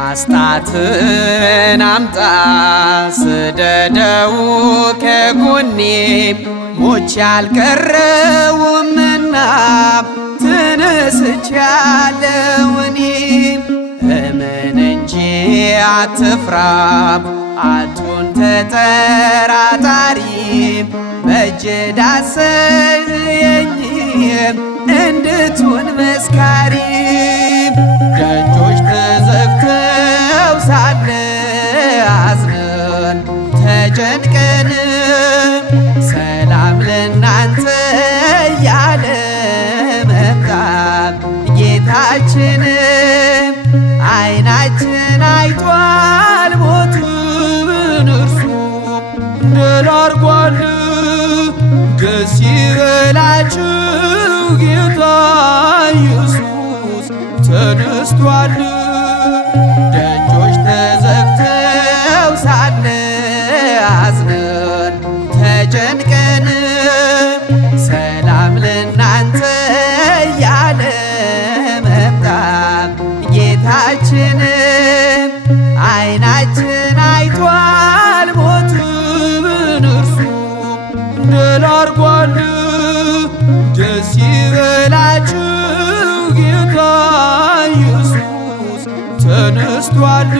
ማስጣትን አምጣ ስደደው ከጎኔ ሞቼ አልቀረውምና ተነስቻለሁ እኔ። እመን እንጂ አትፍራ አትሁን ተጠራጣሪ በእጅ ዳሰኸኝ እንድትሆን መስካሪ። ደጆች ተዘግተው ሳለ አዝነን ተጨንቀን ሰላም ለእናንተ እያለ መጣ ጌታችን። ዓይናችን አይቷል ሞትን እርሱ ድል አድርጓል። ደስ ይበላችሁ ጌታ ኢየሱስ ተነስቷል። ደጆች ተዘግተው ሳለ አዝነን ተጨንቀን ሰላም ለእናንተ እያለ መጣ ጌታችን። ዓይናችን አይቷል ሞትን እርሱ ድል አድርጓል። ደስ ይበላችሁ ጌታ ኢየሱስ ተነስቷል።